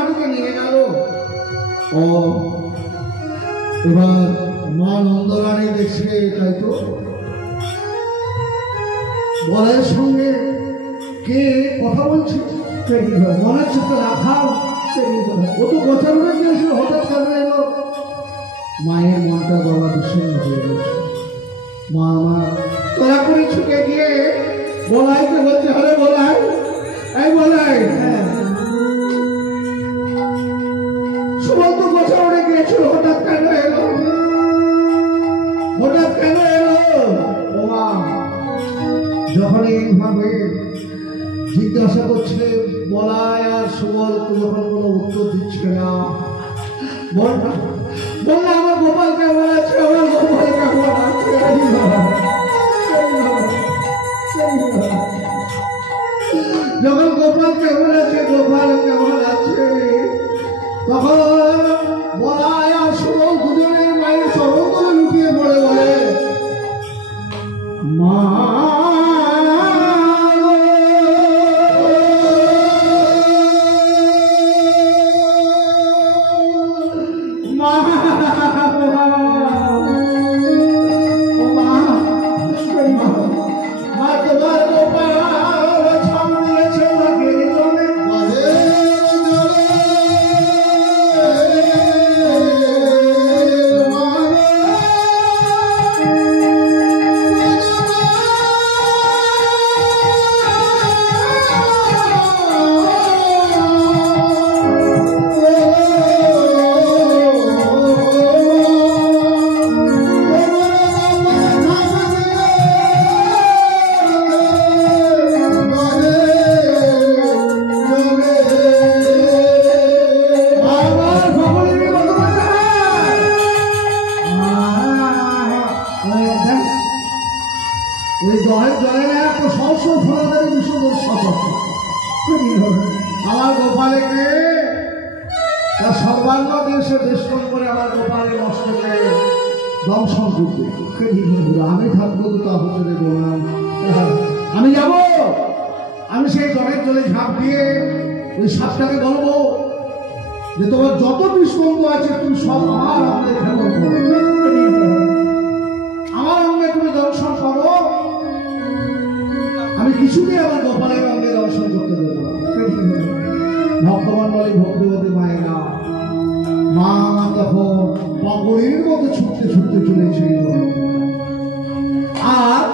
মাটিতে নিয়ে গেল। ও এবার মা নন্দরানী দেখছে, তাই তো বলাইয়ের সঙ্গে কে কথা বলছে, মনে হচ্ছে তো রাখাল। ও তো গোছানো দিয়েছিল, হঠাৎ কারণে এলো। মায়ের মনটা বাবা বিষণ্ণ হয়ে গেছে। মা আমার তোরা করে ছুটে গিয়ে বলাইকে বলছে, আরে বলাই, এই বলাই, সুমন্ত গোছানো গিয়েছিল, হঠাৎ কেন এলো, হঠাৎ কেন এলো? ও মা যখন এইভাবে জিজ্ঞাসা করছে, বলাই আর সুবল যখন কোনো উত্তর দিচ্ছে না, বললাম আমার গোপাল কেমন আছে, আমার গোপাল কেমন আছে। যখন গোপাল কেমন আছে, গোপাল কেমন আছে, তখন বলাই আর সুবল দুজনের মায়ের চরণ করে লুকিয়ে পড়ে বলে, মা আমার গোপালকে তার সর্বাঙ্গ দেশে দেশন করে আমার গোপালের মস্তকে দংশন করতে। আমি থাকবো তো তা হতে দেবো না, আমি যাব, আমি সেই জলের জলে ঝাঁপ দিয়ে ওই সাপটাকে বলবো যে তোমার যত বিস্কম্প আছে তুমি সব আমার অঙ্গে খেলো, আমার অঙ্গে তুমি দংশন করো, আমি কিছুতেই আমার গোপালের অঙ্গে দংশন করতে দেবো না। ভক্তবান বলে ভক্তিবতী মায়েরা, মা তখন পাগলের মতো ছুটতে ছুটতে চলেছে আর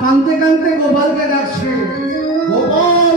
কাঁদতে কাঁদতে গোপালকে ডাকছে, গোপাল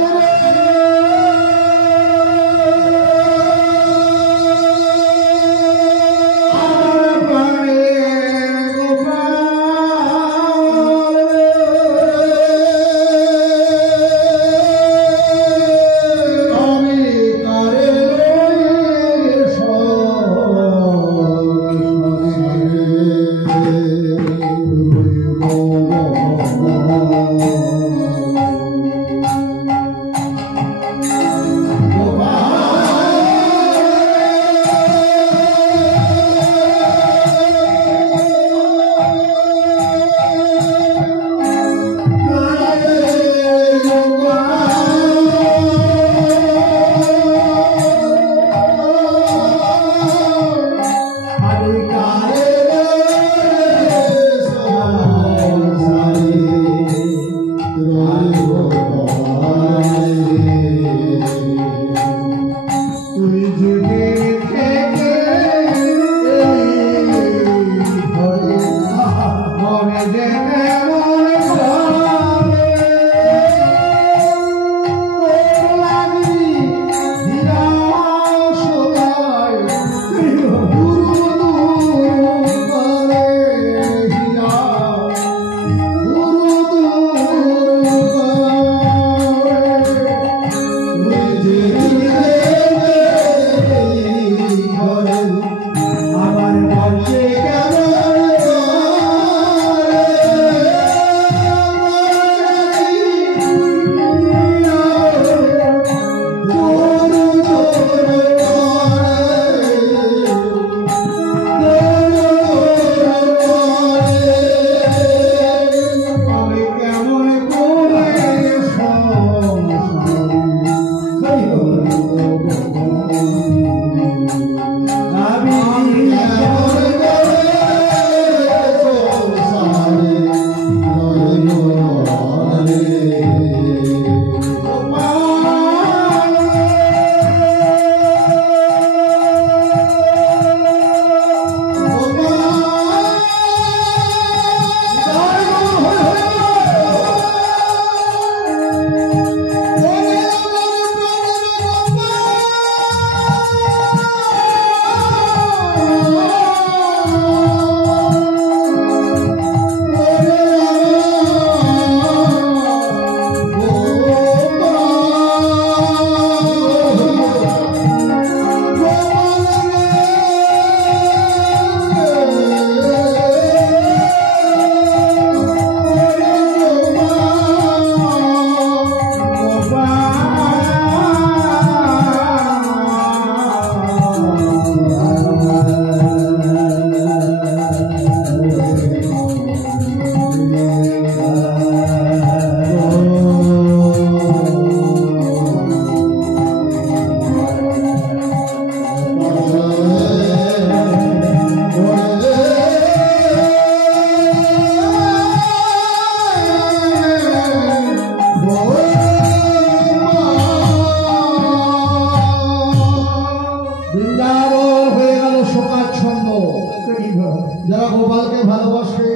যারা গোপালকে ভালোবাসে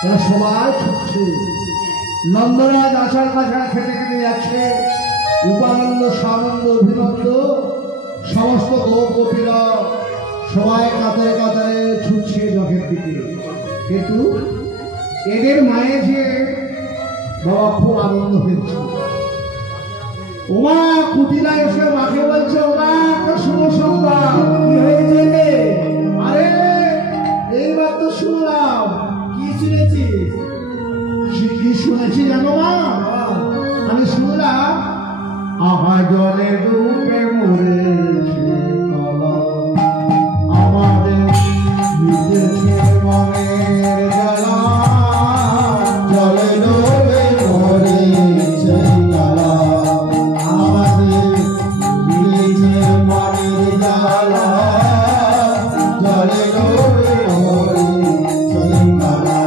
তারা সবাই ছুটছে। নন্দরাজ আচার কাছাড় খেতে খেতে যাচ্ছে। উপানন্দ, সানন্দ, অভিনন্দ সমস্ত গোপীরা সবাই কাতারে কাতারে ছুটছে জগের দিকে। কিন্তু এদের মায়ে যে বাবা খুব আনন্দ হয়েছে। ওমা কুটিরা এসে মাকে বলছে, ওমা একটা শুভ সংবাদ। কি হয়েছে? আরে এইবার তো শুনলাম। কি শুনেছিস? কি শুনেছি জানো মা? আমি শুনলাম আহা জলে ডুবে মরেছে আমাদের মিটেছে মনের জ্বালা, জলে ডুবে মরেছে জ্বালা, আমাদের মিটেছে মনের জ্বালা, জলে ডুবে মরেছে জ্বালা।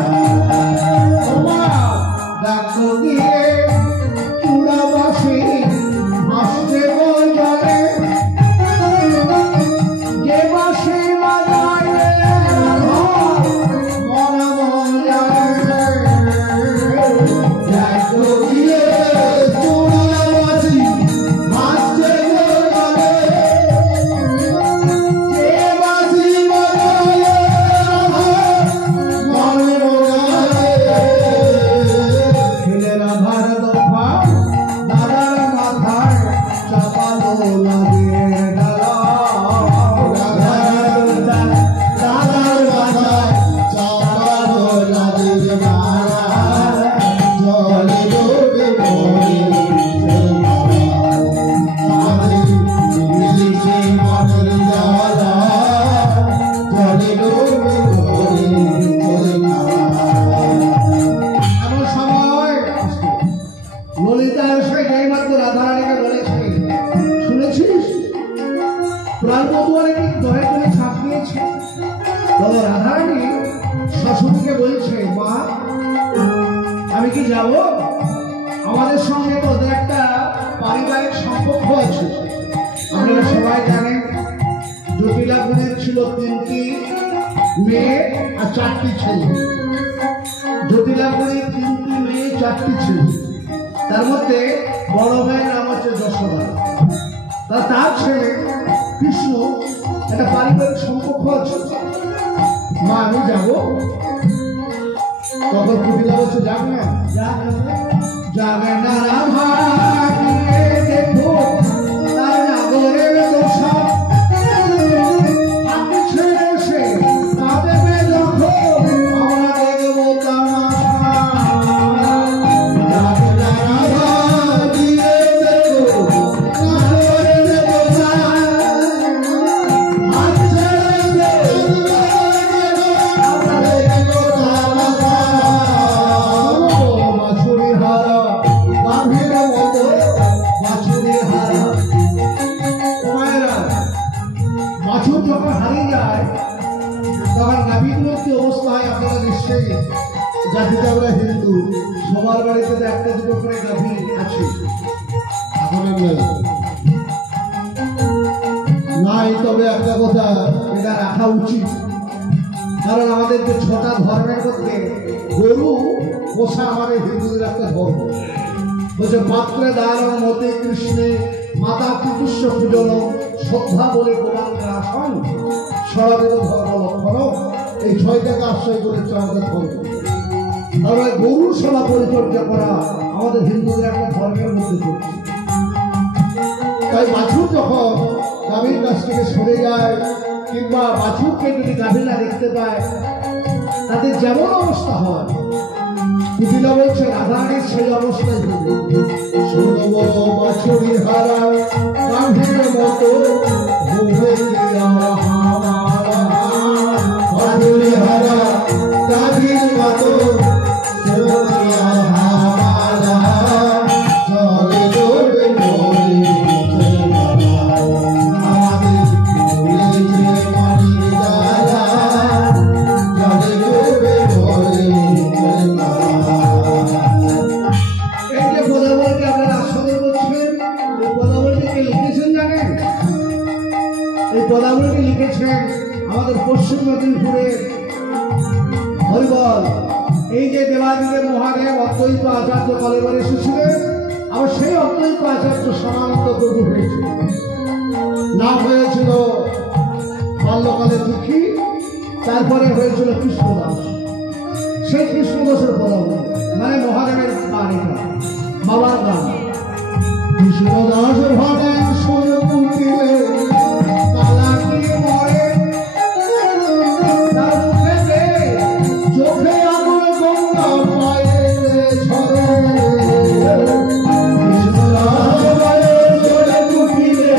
ডাকো দিয়ে চূড়া বাসে ভাসছে গো জলে, যে বাসে বাজায় মরা মজায়। ডাকো দিয়ে চূড়া বাসে ভাসছে গো জলে, যে বাসে বাজায় মরা মজায়। রাধার দফা দাদার মাথায় চাপালো লাগে ডালা, দাদার মাথায় চাপালো লাগে ডালা, জলে ডুবে মরেছে আমাদের মিটেছে মনের জ্বালা, জলে ডুবে মরেছে এমন সময় ললিতা এসে এইমাত্র রাধারানীকে বলেছে, শুনেছিস প্রাণ বধুয়ারে কি দয়া করে ছাপ দিয়েছে? তবে রাধারানী শ্বশুরকে বলছে, মা আমি কি যাব? আমাদের সঙ্গে তো ওদের একটা পারিবারিক সম্পর্ক আছে। আপনারা সবাই জানেন জটিলাগুড়ির ছিল 3টি মেয়ে আর 4টি ছেলে। জটিলাগুড়ির 3টি মেয়ে 4টি ছেলে, তার মধ্যে বড় মেয়ের নাম হচ্ছে যশোদা। তার ছেলে কৃষ্ণ একটা পারিবারিক সম্পর্ক আছে। মা আমি যাব? তখন কুটিলা বলছে, যাবে না, যাবে না রাধা, দেখো তার নাগরের দশা, আপনি ছেড়ে এসে কাঁদেবে যখন আমরা দেখবো তামাশা। যাবে না রাধা, গিয়ে দেখো নাগরের দশা, হাত ছেড়ে এসে আমরা দেখবো তামাশা। বাছুরি হারা গাভীর মতো, বাছুরি হারা। মায়েরা বাছুর যখন হারিয়ে যায় তখন গাভীর মধ্যে অবস্থা হয়। আপনারা নিশ্চয়ই জাতিতে আমরা হিন্দু, সবার বাড়িতে তো একটা দুটো করে গাভী আছে। এখন নাই, তবে একটা কথা এটা রাখা উচিত, কারণ আমাদের যে 6টা ধর্মের মধ্যে গরু পোষা আমাদের হিন্দুদের একটা ধর্ম। বলছে পাত্রে দান মতে কৃষ্ণে মাতা পিতুষ্য পূজন শ্রদ্ধা বলে গোলাঙ্গের আসন সরবেদ ধর্ম লক্ষণ। এই 6টাকে আশ্রয় করেছে আমাদের ধর্ম। তারপরে গরু সেবা পরিচর্যা করা আমাদের হিন্দুদের একটা ধর্মের মধ্যে পড়ছে। তাই বাছুর যখন গাভীর কাছ থেকে সরে যায় কিংবা বাছুরকে যদি গাভীরা দেখতে পায় তাদের যেমন অবস্থা হয়, কুটিলা বলছে রাধারানীর সেই অবস্থায় শুনব বাছুরি হারা গাভীর মতো বাছুরি হারা গাভীর মতো পদাবলী লিখেছেন আমাদের পশ্চিম মেদিনীপুরের হরিবল। এই যে দেবাদিদেব মহাদেব অদ্বৈত আচার্য কলেবরে এসেছিলেন, আবার সেই অদ্বৈত আচার্য সমানন্দ প্রভু হয়েছিল। নাম হয়েছিল বাল্যকালে দুঃখী, তারপরে হয়েছিল কৃষ্ণদাস। সেই কৃষ্ণদাসের প্রধান মানে মহাদেবের গান, এটা বাবার গান। কৃষ্ণদাস ভাবে শুনে পুঁতিলে কালাকি মরে, তার মুখেতে চোখে আগুন গঙ্গা পায়ে ঝরে। কৃষ্ণদাস ভাবে শুনে পুঁতিলে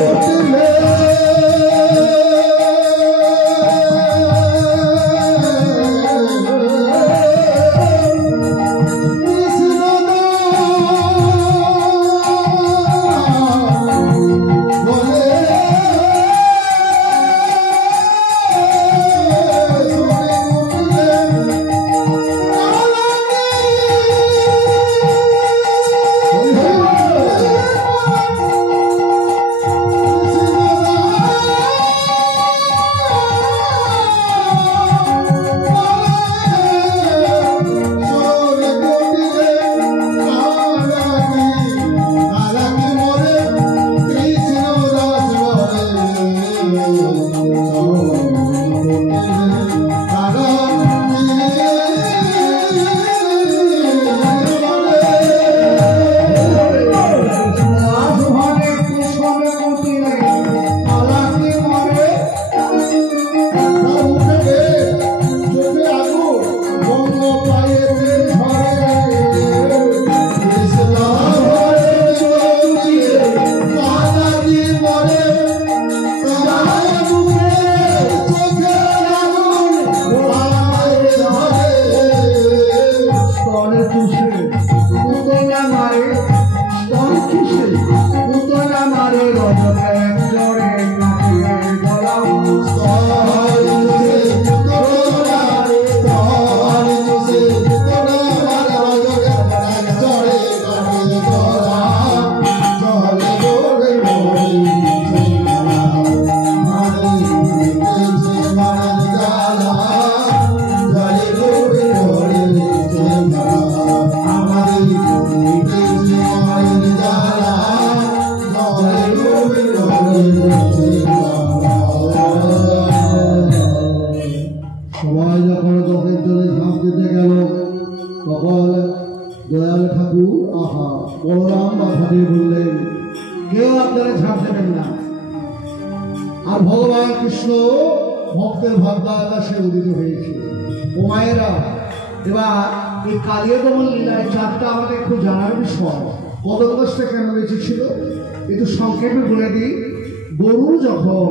গরু যখন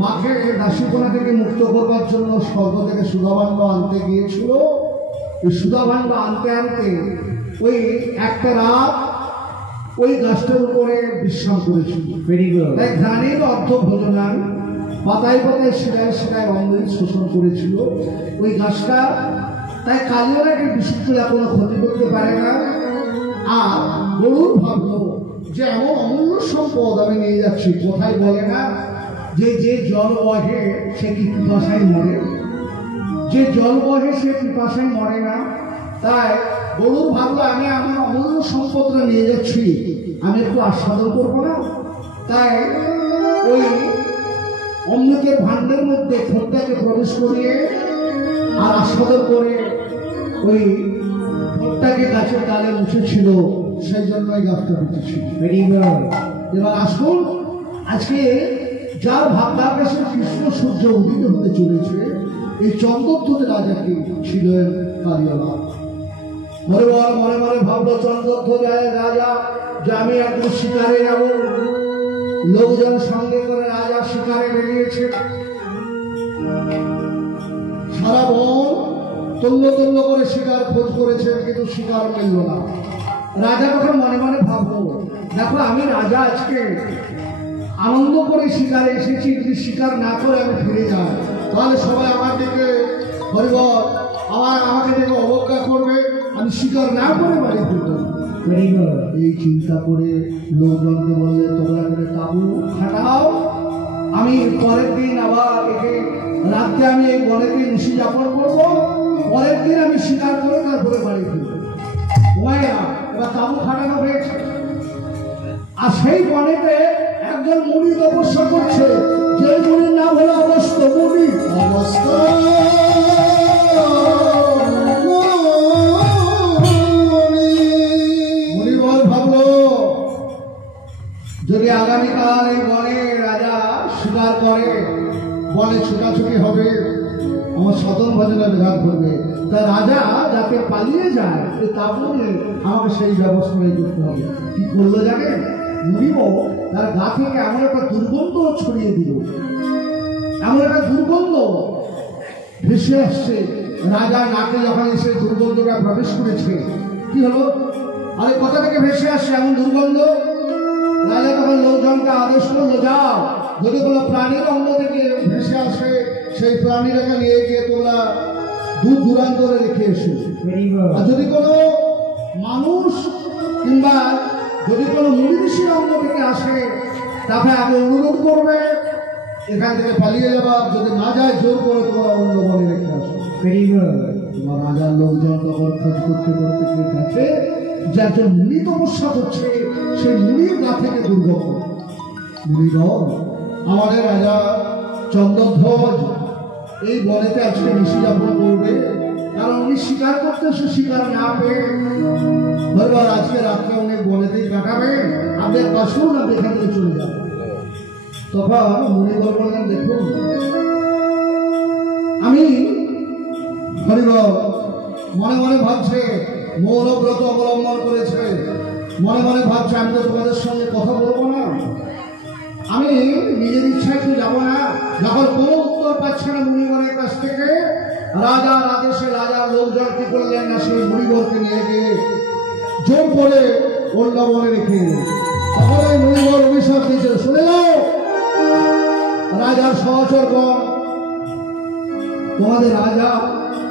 মাকে দাসীপনা থেকে মুক্ত করবার জন্য স্বর্গ থেকে সুধাভাণ্ড আনতে গিয়েছিল, ওই সুধাভাণ্ড আনতে আনতে ওই একটা রাত ওই গাছটার উপরে বিশ্রাম করেছিল। তাই ঘ্রাণের অর্ধ ভোজনান পাতায় পাতায় শিরায় শিরায় অমৃত শোষণ করেছিল ওই গাছটা। তাই কালিয়াকে বিশুদ্ধরা কোনো ক্ষতি করতে পারে না। আর গরুর ভাবলো যে এমন অমূল্য সম্পদ আমি নিয়ে যাচ্ছি, কোথায় বলে না যে যে জল বহে সে কি পিপাসায় মরে, যে জল বহে সে পিপাসায় মরে না। তাই গরুর ভাবলো আমি আমার অমূল্য সম্পদটা নিয়ে যাচ্ছি, আমি একটু আস্বাদন করবো না। তাই ওই অমৃতের ভাণ্ডের মধ্যে ঠোঁটটাকে প্রবেশ করিয়ে আর আস্বাদন করে ওই ঠোঁটটাকে গাছের ডালে মুছেছিল, সেই জন্য এই গাছটা বেঁচেছিল। এবার আসুন, আজকে যার ভাগ্যাকাশে কৃষ্ণ সূর্য উদিত হতে চলেছে, এই চন্দ্রধ্বজ রাজা কি ছিলেন কালিয়ালা। মনে মনে মনে ভাবলো চন্দ্রধ্বজ রাজা যে আমি একদম শিকারে যাব। লোকজন সঙ্গে করে রাজা শিকারে বেরিয়েছে। সারা বন তল্ল তল্ল করে শিকার খোঁজ করেছে, কিন্তু শিকার মিলল না। রাজা তখন মনে মনে ভাবলো, দেখো আমি রাজা আজকে আনন্দ করে শিকারে এসেছি, যদি শিকার না করে আমি ফিরে যাই তাহলে সবাই আমার দিকে হরিবল আমাকে দেখে অবজ্ঞা করবে, আমি শিকার না করে বাড়ি ফিরব। এই চিন্তা করে লোকজনকে বললে তোমরা করে তাবু খাটাও, আমি পরের দিন আবার একে রাত্রে আমি এই বনেতে নিশি যাপন করবো, পরের দিন আমি শিকার করে তারপরে বাড়ি ফিরব। এবার তাবু খাটানো হয়েছে, আর সেই বনেতে একজন মুনি তপস্যা করছে, যে মুনির নাম হলো অগস্ত্য মুনি। মুনিবর ভাবলো, যদি আগামীকাল এই বনে রাজা শিকার করে, বনে ছুটাছুটি হবে, আমার সদন ভজনে বিঘাত করবে, তা রাজা যাতে পালিয়ে যায় এই তাবু নিয়ে আমাকে সেই ব্যবস্থাই করতে হবে। কি করলো জানেন? মুনিব তার গা থেকে এমন একটা দুর্গন্ধ ছড়িয়ে দিল, এমন একটা দুর্গন্ধ ভেসে আসছে। রাজা নাকে যখন এসে দুর্গন্ধটা প্রবেশ করেছে, কি হলো? আরে কোথা থেকে ভেসে আসছে এমন দুর্গন্ধ? রাজা তখন লোকজনকে আদেশ করলো, যাও, যদি কোনো প্রাণীর অঙ্গ থেকে ভেসে আসে সেই প্রাণীটাকে নিয়ে গিয়ে তোমরা দূর দূরান্তরে রেখে এসো। আর যদি কোনো মানুষ কিংবা যদি কোনো মুনি ঋষির অঙ্গ থেকে আসে, তাকে আগে অনুরোধ করবে এখান থেকে পালিয়ে যাবার, যদি না যায় জোর করে তোমরা অন্য বনে রেখে আসো। তোমার রাজার লোকজন তখন খোঁজ করতে করতে দেখে যে একজন মুনি তপস্যা করছে, সেই মুনির গা থেকে দুর্গন্ধ। মুনিগণ, আমাদের রাজা চন্দ্রধ্বজ এই বনেতে আজকে নিশি যাপন করবে, কারণ উনি শিকার করতে সে শিকার না পেয়ে ধরবার আজকে রাত্রে উনি বনেতেই কাটাবে, আপনি কাশুন, আপনি এখান থেকে চলে যাবেন। তখন মুনিগণ বললেন, দেখুন, আমি হরিবল মনে মনে ভাবছে মৌনব্রত অবলম্বন করেছে, মনে মনে ভাবছে আমি তো তোমাদের সঙ্গে কথা বলবো না, আমি নিজের ইচ্ছায় তো যাবো না। যখন কোনো উত্তর পাচ্ছে না মুনিবরের কাছ থেকে, রাজার আদেশে রাজার লোকজন কি করলেন না, সেই মুনিবরকে নিয়ে গিয়ে জোর করে অন্য বনে রেখে তখন ওই মুনিবর অভিশাপ দিয়েছে, শুনে যাও রাজার সহচরগণ, তোমাদের রাজা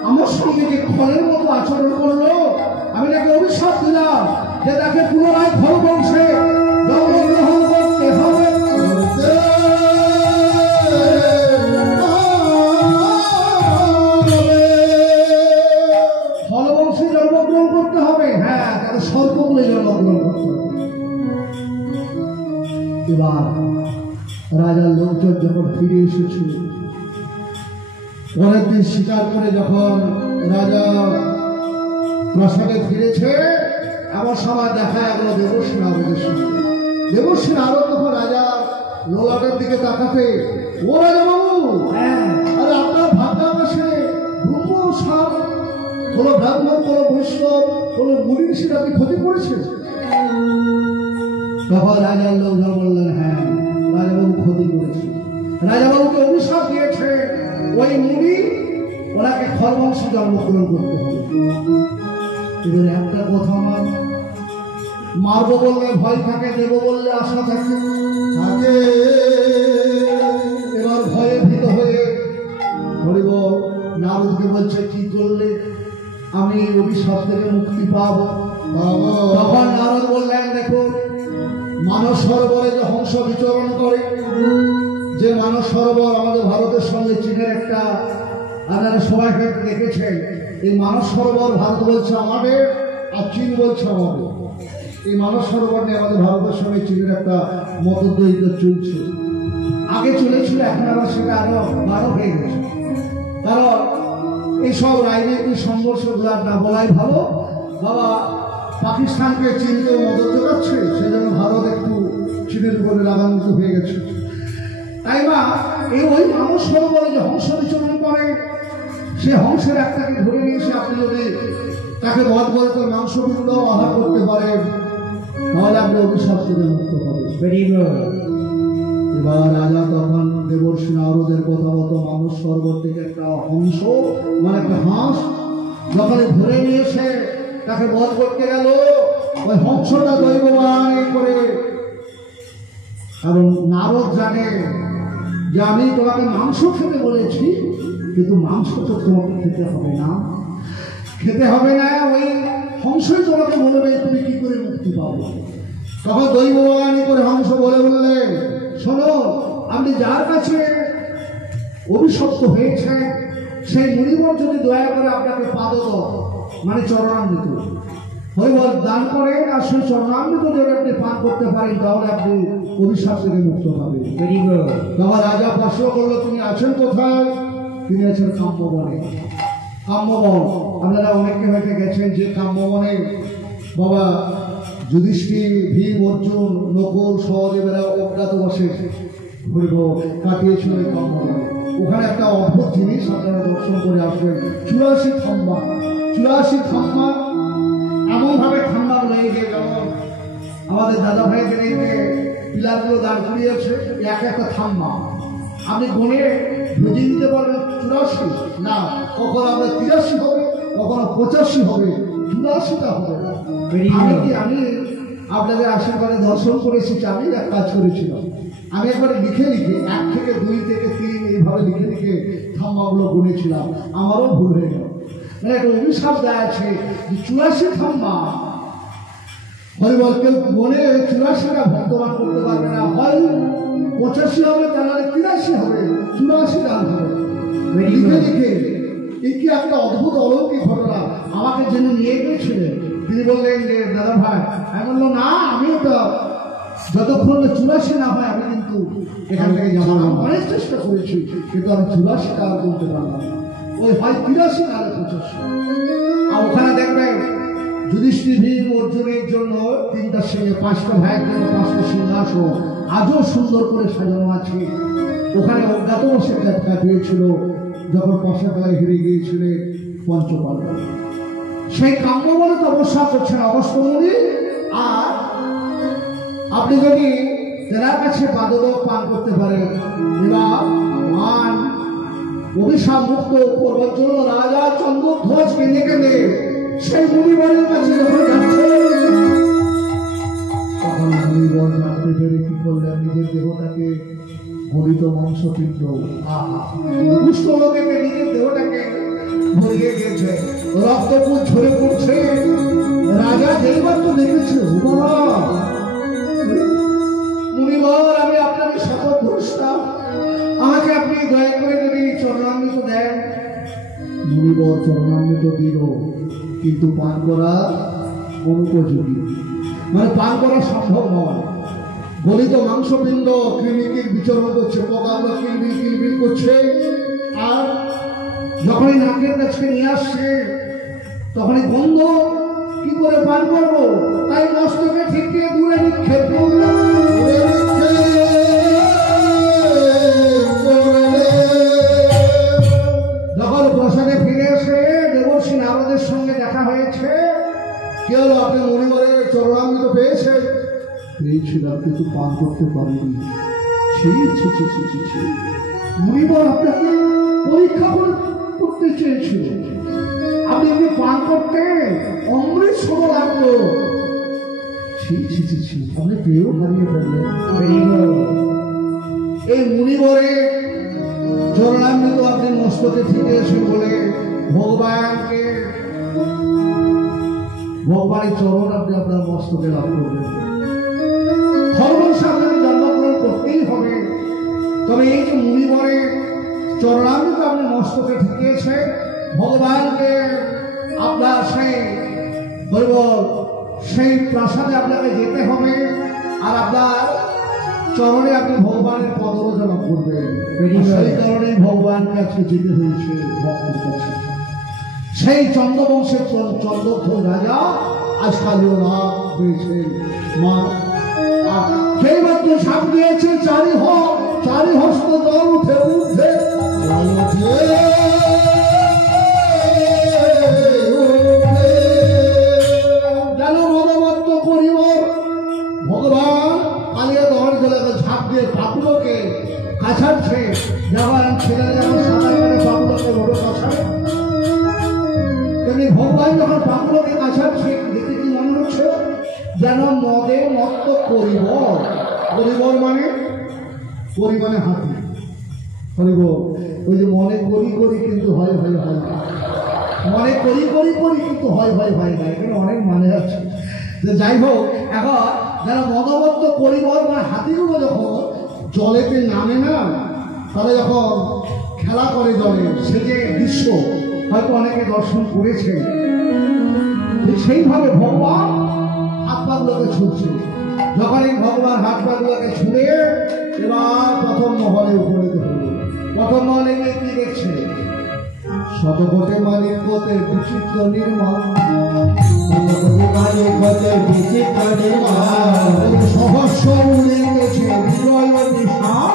আমার সঙ্গে যে খলের মতো আচরণ করলো, আমি তাকে অভিশাপ দিলাম যে তাকে পুনরায় খল বংশে জন্মগ্রহণ করতে হবে, খল বংশে জন্মগ্রহণ করতে হবে। হ্যাঁ, তাকে সর্প বলে জন্মগ্রহণ করতে হবে। এবার রাজার লোকজন যখন ফিরে এসেছে, পরের দিন শিকার করে যখন রাজা প্রাসাদে ফিরেছে, এমন সময় দেখা গেল দেবশ্রী নারদের সঙ্গে। দেবশ্রী নারদ তখন রাজা ললাটের দিকে তাকাতে, ও রাজা বাবু, আরে আপনার ভাগ্যাবাসে ব্রহ্ম সাপ, কোনো ব্রাহ্মণ, কোনো বৈষ্ণব, কোনো মুনি ঋষির আপনি ক্ষতি করেছেন? তখন রাজার লোকজন বললেন, হ্যাঁ রাজাবাবু ক্ষতি করেছে, রাজাবাবুকে অভিশাপ দিয়েছে ওই মুনি, ওনাকে খরবংশে জন্মগ্রহণ করতে হবে। এবার একটা কথা, আমার মারবো বললে ভয় থাকে, দেব বললে আশা থাকে। এবার ভয়ে ভীত হয়ে হরিবল নারদকে বলছে, কি করলে আমি অভিশাপ থেকে মুক্তি পাবো? তখন নারদ বললেন, দেখুন, মানস সরোবরে যে হংস বিচরণ করে, যে মানস সরোবর আমাদের ভারতের সঙ্গে চীনের একটা, আপনারা সবাই দেখেছেন, এই মানস সরোবর ভারত বলছে আমাদের আর চীন বলছে আমাদের। এই মানস সরোবর নিয়ে আমাদের ভারতের সঙ্গে চীনের একটা মতদ্বৈত চলছে, আগে চলেছিল, এখন আবার সেটা আরো বারো হয়ে গেছে। কারণ এইসব রাজনৈতিক সংঘর্ষগুলো না বলাই ভালো। বাবা পাকিস্তানকে চীনকে মদত যোগাচ্ছে, সেই জন্য ভারত একটু চীনের উপরে লাগান্বিত হয়ে গেছে। তাই বা এই ওই মানস সরোবরে যে হংস বিচরণ করে, সে হংসের একটাকে ধরে নিয়ে এসে আপনি যদি তাকে বধ করে তার মাংসগুলো আহার করতে পারেন, তাহলে আপনি অভিশাপ থেকে মুক্ত হবেন। এবার রাজা তখন দেবর্ষি নারদের কথা মতো মানস সরোবর থেকে একটা হংস, মানে একটা হাঁস যখন ধরে নিয়ে এসে তাকে বধ করতে গেল, ওই হংসটা দৈববান করে, কারণ নারদ জানে যে আমি তোমাকে মাংস খেতে বলেছি, কিন্তু মাংস তো তোমাকে খেতে হবে না, খেতে হবে না, ওই হংসই তোমাকে বলবে তুমি কি করে মুক্তি পাবো। তখন দৈববাণী করে হংস বলে বললেন, শোনো, আপনি যার কাছে অভিশপ্ত হয়েছে সেই মুনিবর যদি দয়া করে আপনাকে পাদত মানে চরণামৃত হরিবল দান করেন আর সেই চরণামৃত যদি আপনি পান করতে পারেন তাহলে আপনি অভিশাপ থেকে মুক্ত হবেন। বাবা রাজা প্রশ্ন করলো তিনি আছেন কোথায়? তিনি আছেন কাম্যবনে। কাম্যবন আপনারা অনেকে হয়তো গেছেন যে কাম্যবনে বাবা যুধিষ্ঠির, ভীম, অর্জুন, নকুল, সহদেবেরা অজ্ঞাতবাসে কাটিয়েছিল এই কাম্যবনে। ওখানে একটা অদ্ভুত জিনিস আপনারা দর্শন করে আসবেন, 84 থাম্বা। 84 থাম্বা এমনভাবে ঠান্ডা লেগে গিয়ে যেমন আমাদের দাদা ভাইদের এই যে পিলারগুলো দাঁড় করিয়েছে, এক একটা থাম্বা আপনি গনে বুঝিয়ে দিতে পারবেন 84 না, কখনো আমরা 83 হবে, কখনো 85 হবে, 84টা হবে। আমি আপনাদের আশীর্বাদে দর্শন করেছি, আমি এক কাজ করেছিলাম, আমি একবারে লিখে 1 থেকে 2 থেকে 3 এইভাবে লিখে থাম্বাগুলো গুনেছিলাম, আমারও ভুল হয়ে গেল। মানে একটা অভিশাপ দেওয়া আছে যে 84 থাম্বা হরিবল কেউ মনে 84টা ভক্তবান করতে পারবে না, হয় 85 হবে, তাহলে 83 হবে, 84টা হবে। লিখে এই কি একটা অদ্ভুত অলৌকিক ঘটনা। আমাকে যিনি নিয়ে গিয়েছিলেন তিনি বললেন যে দাদা ভাই, আমি বললাম না, আমিও তো যতক্ষণ 84 না হয় আমি কিন্তু এখান থেকে যাবো না। অনেক চেষ্টা করেছি কিন্তু আমি 84টা আর বলতে পারলাম না, ওই হয় 83 না 85। আর ওখানে দেখবেন যুধিষ্ঠির, ভীম, অর্জুনের জন্য 3টা সিংহে, 5টা ভাইয়ের জন্য 5টা সিংহাসন আজও সুন্দর করে সাজানো আছে। ওখানে অজ্ঞাতবাসে কাটিয়েছিল যখন পাশাপাশি হেরে গিয়েছিলেন পঞ্চপাণ্ডব। সেই কাম্যবনে তপস্যা করছেন অগস্ত্য মুনি। আর আপনি যদি তেনার কাছে পাদক পান করতে পারেন এবার মান অভিশাপ মুক্ত করবার জন্য রাজা চন্দ্রধ্বজ কেঁদে কেঁদে সেই মুনিবরের কাছে যখন যাচ্ছে, তখন মুনিবর জানতে পেরে কি করলেন, নিজের দেহটাকে গলিত মাংসপিণ্ড পুষ্ট লোকে নিজের দেহটাকে ভরিয়ে গিয়েছে, রক্তপুর ঝরে পড়ছে। রাজা যেইবার তো দেখেছে, মুনিবর আমি আপনাকে শপথ করছিলাম, আমাকে আপনি দয়া করে যদি চরণামৃত দেন। মুনিবর চরণামৃত দিল, কিন্তু পান করা অনুপযোগী, মানে পান করা সম্ভব নয়। গলিত মাংসপিণ্ড ক্লিনিকের বিচরণ করছে, পোকাগুলো কিলবিল কিলবিল করছে। আর যখনই নাকের কাছে নিয়ে আসছে তখনই গন্ধ, কি করে পান করবো? তাই মস্তকে ঠিকিয়ে দূরে নিক্ষেপ করলো। যখন প্রসাদে ফিরে এসে দেবর্ষি নারদের সঙ্গে দেখা হয়েছে, কি হলো, আপনি মুনিবরের চরণামৃত পেয়েছেন? পেয়েছিলাম কিন্তু পান করতে পারিনি। মুনিবর আপনাকে পরীক্ষা করতে চেয়েছিল, আপনি যদি পান করতে অমৃত সম লাগলো। আপনি পেয়েও হারিয়ে ফেললেন। এই মুনিবরে চরণামৃত আপনি মস্তকে ঠিকেছেন বলে ভগবানের চরণ আপনি আপনার মস্তকে লাভ করবেন। সর্বসাধারণ জন্মগ্রহণ করতেই হবে। তবে এই যে মুনিবরে চরণামৃত আপনি মস্তকে ঠিকিয়েছে, ভগবানকে আপনার সেই প্রাসাদে আপনাকে যেতে হবে, আর আপনার চরণে আপনি ভগবানের পদরচনা করবেন। সেই কারণে ভগবানের কাছে যেতে হয়েছে ভক্তের কাছে। সেই চন্দ্রবংশের চন্দ্রধ্বজ রাজা আজকালীয় লাভ হয়েছে। মা যেই মাত্র সাপ দিয়েছে, চারি হস্ত জল উঠে উঠে যেন মদমত্ত করিব। ভগবান কালিয়া দহর জেলাকে ঝাঁপ দিয়ে পাপুলকে কাছাচ্ছে, যেমন ছেলে যেমন সাঁতার কাটে পাপুলকে ভোট কাছায়, তেমনি ভগবান যখন পাপুলকে কাছাচ্ছে দেখে কি মনে হচ্ছে, যেন মদে মত্ত করিব। করিবর মানে পরিমাণে হাতি করিব, ওই যে মনে করি কিন্তু হয় না, মনে করি কিন্তু হয় না, এখানে অনেক মানে আছে। যাই হোক, এখন যারা মদমত্ত করিবর মানে হাতিগুলো যখন জলেতে নামে না, তাহলে যখন খেলা করে জলে, সে যে দৃশ্য হয়তো অনেকে দর্শন করেছে। ঠিক সেইভাবে ভগবান হাত পাগুলোকে ছুটছে। যখন এই ভগবান হাত পাগুলোকে ছুঁড়ে এবার প্রথম মহলে উপনীত হল। প্রথম মহলে গিয়ে কি দেখছে? শতকোটে মালিক কোটে বিচিত্র নির্মাণ, বিচিত্র নির্মাণ সহস্র উড়ে গেছে বিজয় নিশান।